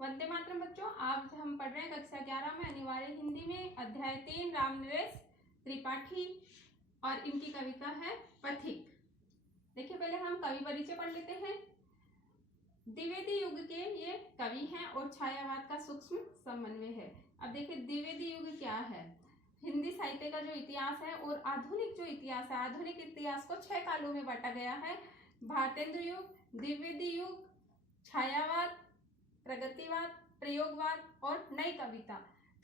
वंदे मातरम बच्चों, आज हम पढ़ रहे हैं कक्षा 11 में अनिवार्य हिंदी में अध्याय 3 रामनरेश त्रिपाठी और इनकी कविता है पथिक। देखिए पहले हम कवि परिचय पढ़ लेते हैं। द्विवेदी युग के ये कवि हैं और छायावाद का सूक्ष्म समन्वय है। अब देखिए द्विवेदी युग क्या है। हिंदी साहित्य का जो इतिहास है और आधुनिक जो इतिहास है, आधुनिक इतिहास को 6 कालों में बांटा गया है। भारतेंदु युग, द्विवेदी युग, छायावाद, प्रगतिवाद, प्रयोगवाद और नई कविता।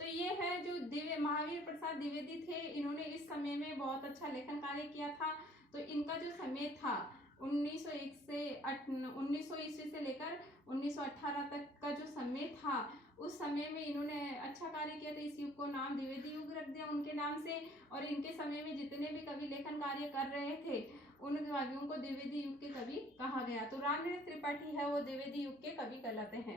तो ये है जो महावीर प्रसाद द्विवेदी थे, इन्होंने इस समय में बहुत अच्छा लेखन कार्य किया था। तो इनका जो समय था 1901 से 1900 ईस्वी से लेकर 1918 तक का जो समय था, उस समय में इन्होंने अच्छा कार्य किया था। इस युग को नाम द्विवेदी युग रख दिया उनके नाम से। और इनके समय में जितने भी कवि लेखन कार्य कर रहे थे उन कवियों को द्विवेदी युग के कवि कहा गया। तो रामनरेश त्रिपाठी है वो द्विवेदी युग के कवि कहलाते हैं।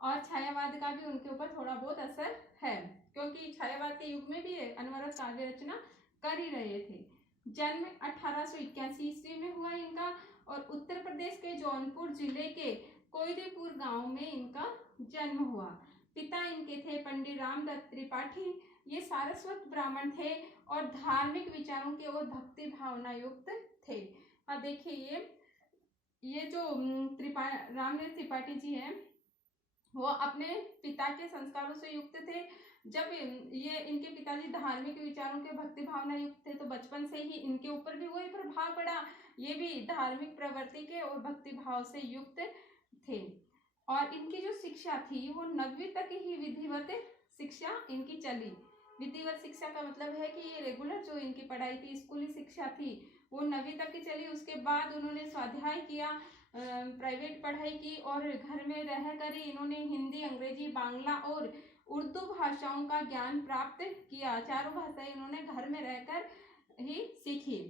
और छायावाद का भी उनके ऊपर थोड़ा बहुत असर है, क्योंकि छायावाद के युग में भी अनवरत काव्य रचना कर ही रहे थे। जन्म 1881 ईस्वी में हुआ इनका और उत्तर प्रदेश के जौनपुर जिले के कोयलीपुर गांव में इनका जन्म हुआ। पिता इनके थे पंडित रामदत्त त्रिपाठी। ये सारस्वत ब्राह्मण थे और धार्मिक विचारों के और भक्ति भावना युक्त थे। अब देखिए ये जो रामनरेश त्रिपाठी जी हैं वो अपने पिता के संस्कारों से युक्त थे। जब ये इनके पिताजी धार्मिक विचारों के भक्ति भावना युक्त थे तो बचपन से ही इनके ऊपर भी वही प्रभाव पड़ा। ये भी धार्मिक प्रवृत्ति के और भक्ति भाव से युक्त थे। और इनकी जो शिक्षा थी वो 9वीं तक ही विधिवत शिक्षा इनकी चली। विधिवत शिक्षा का मतलब है कि ये रेगुलर जो इनकी पढ़ाई थी, स्कूली शिक्षा थी, वो 9वीं तक की चली। उसके बाद उन्होंने स्वाध्याय किया, प्राइवेट पढ़ाई की और घर में रहकर ही इन्होंने हिंदी, अंग्रेजी, बांग्ला और उर्दू भाषाओं का ज्ञान प्राप्त किया। चारों भाषाएं इन्होंने घर में रहकर ही सीखी।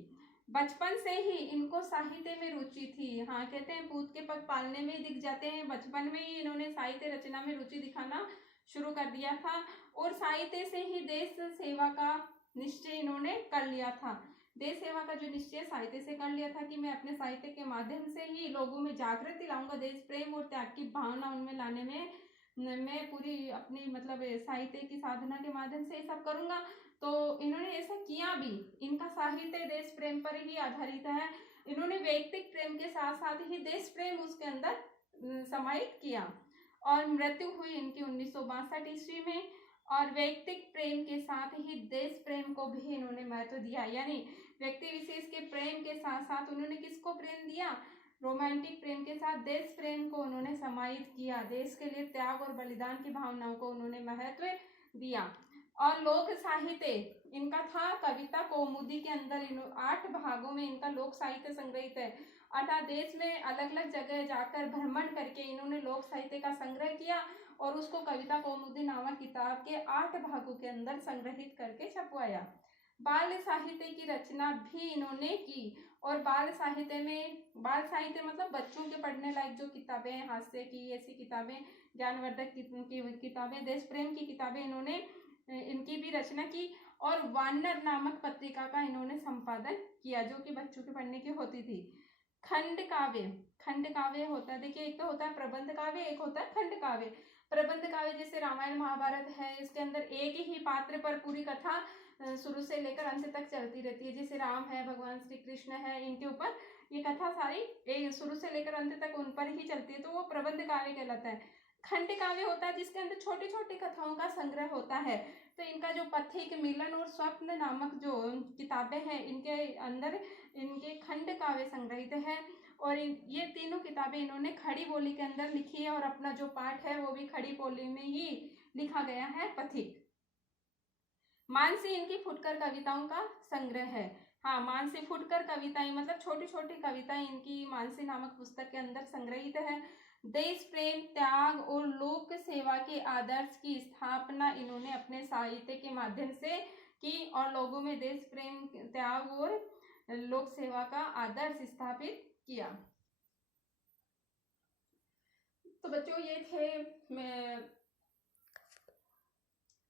बचपन से ही इनको साहित्य में रुचि थी। हाँ, कहते हैं पूत के पग पालने में दिख जाते हैं। बचपन में ही इन्होंने साहित्य रचना में रुचि दिखाना शुरू कर दिया था और साहित्य से ही देश सेवा का निश्चय इन्होंने कर लिया था। देश सेवा का जो निश्चय साहित्य से कर लिया था कि मैं अपने साहित्य के माध्यम से ही लोगों में जागृति लाऊंगा, देश प्रेम और त्याग की भावना उनमें लाने में मैं पूरी अपनी मतलब साहित्य की साधना के माध्यम से ये सब करूंगा। तो इन्होंने ऐसा किया भी। इनका साहित्य देश प्रेम पर ही आधारित है। इन्होंने वैयक्तिक प्रेम के साथ साथ ही देश प्रेम उसके अंदर समाहित किया। और मृत्यु हुई इनकी 1962 ईस्वी में। और वैयक्तिक प्रेम के साथ ही देश प्रेम को भी इन्होंने महत्व दिया। यानी व्यक्ति विशेष के प्रेम के साथ साथ उन्होंने किसको प्रेम दिया? रोमांटिक प्रेम के साथ देश प्रेम को उन्होंने समाहित किया। देश के लिए त्याग और बलिदान की भावनाओं को उन्होंने महत्व दिया। और लोक साहित्य इनका था। कविता कौमुदी के अंदर 8 भागों में इनका लोक साहित्य संग्रहित है। अर्थात देश में अलग अलग जगह जाकर भ्रमण करके इन्होंने लोक साहित्य का संग्रह किया और उसको कविता कौमुदी नामक किताब के 8 भागों के अंदर संग्रहित करके छपवाया। बाल साहित्य की रचना भी इन्होंने की। और बाल साहित्य मतलब बच्चों के पढ़ने लायक जो किताबें, हास्य की ऐसी किताबें, ज्ञानवर्धक किताबें, देश प्रेम की किताबें इन्होंने इनकी भी रचना की। और वानर नामक पत्रिका का इन्होंने संपादन किया जो कि बच्चों के पढ़ने की होती थी। खंड काव्य होता है, देखिए एक तो होता है प्रबंध काव्य, एक होता है खंड काव्य। प्रबंध काव्य जैसे रामायण महाभारत है, इसके अंदर एक ही पात्र पर पूरी कथा शुरू से लेकर अंत तक चलती रहती है। जैसे राम है, भगवान श्री कृष्ण है, इनके ऊपर ये कथा सारी शुरू से लेकर अंत तक उन पर ही चलती है, तो वो प्रबंध काव्य कहलाता है। खंड काव्य होता है जिसके अंदर छोटी छोटी कथाओं का संग्रह होता है। तो इनका जो पथिक, मिलन और स्वप्न नामक जो किताबें हैं, इनके अंदर इनके खंड काव्य संग्रहित है। और ये तीनों किताबें इन्होंने खड़ी बोली के अंदर लिखी है और अपना जो पाठ है वो भी खड़ी बोली में ही लिखा गया है, पथिक। मानसी इनकी फुटकर कविताओं का संग्रह है। हाँ, मानसी फुटकर कविताएं मतलब छोटी छोटी कविताएं इनकी मानसी नामक पुस्तक के अंदर संग्रहित है। देश प्रेम, त्याग और लोक सेवा के आदर्श की स्थापना इन्होंने अपने साहित्य के माध्यम से की और लोगों में देश प्रेम, त्याग और लोक सेवा का आदर्श स्थापित किया। तो बच्चों ये थे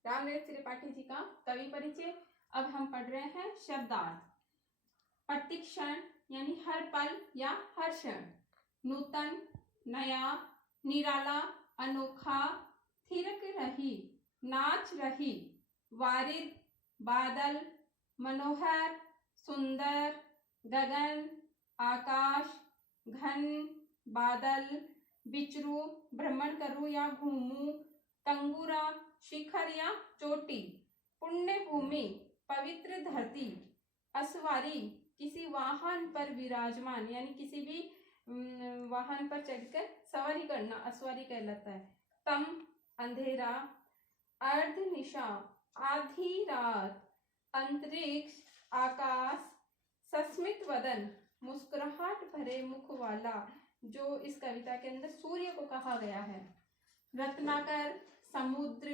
रामनरेश त्रिपाठी जी का कवि परिचय। अब हम पढ़ रहे हैं शब्दार्थ। प्रतिक्षण यानी हर पल या हर क्षण, नूतन, नया, निराला, अनोखा थिरक रही, नाच रही, वारिद, बादल, मनोहर, सुंदर, गगन, आकाश, घन, बादल, विचरू, भ्रमण करूं या घूमूं, तंगुरा, शिखर या चोटी, पुण्य भूमि, पवित्र धरती, असवारी, किसी वाहन पर विराजमान यानी किसी भी वाहन पर चढ़कर सवारी करना असवारी कहलाता है। तम, अंधेरा, अर्धनिशा, आधी रात, अंतरिक्ष, आकाश, सस्मित वदन, मुस्कुराहट भरे मुख वाला, जो इस कविता के अंदर सूर्य को कहा गया है। रत्नाकर, समुद्र,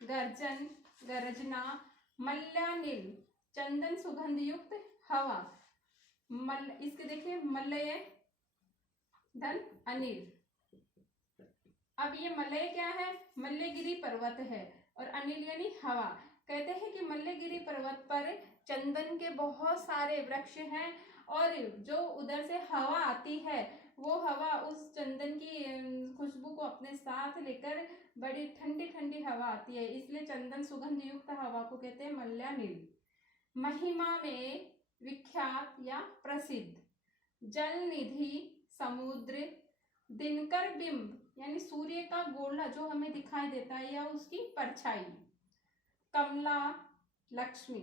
गर्जन, गरजना, मल्यानिल, चंदन सुगंध युक्त हवा, इसके देखिए मलय धन अनिल। अब ये मलय क्या है? मल्यगिरी पर्वत है और अनिल यानी हवा। कहते हैं कि मल्यगिरी पर्वत पर चंदन के बहुत सारे वृक्ष हैं और जो उधर से हवा आती है वो हवा उस चंदन की खुशबू को अपने साथ लेकर बड़ी ठंडी ठंडी हवा आती है, इसलिए चंदन सुगंध युक्त हवा को कहते हैं मल्यानिल। महिमा में विख्यात या प्रसिद्ध, जल निधि, समुद्र, दिनकर बिंब यानी सूर्य का गोला जो हमें दिखाई देता है या उसकी परछाई, कमला, लक्ष्मी,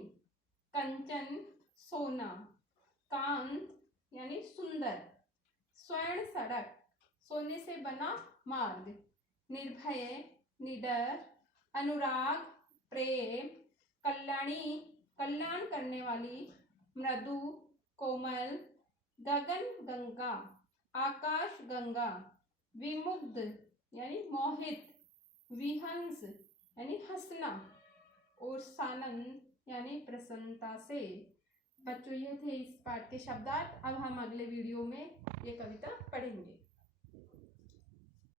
कंचन, सोना, कांत यानी सुंदर, स्वर्ण सड़क, सोने से बना मार्ग, निर्भय, निडर, अनुराग, प्रेम, कल्याणी, कल्याण करने वाली, मृदु, कोमल, गगन गंगा, आकाश गंगा, विमुग्ध यानी मोहित, विहंस यानी हंसना और सानंद यानी प्रसन्नता से। बच्चों ये थे इस पाठ के शब्दार्थ। अब हम अगले वीडियो में ये कविता पढ़ेंगे।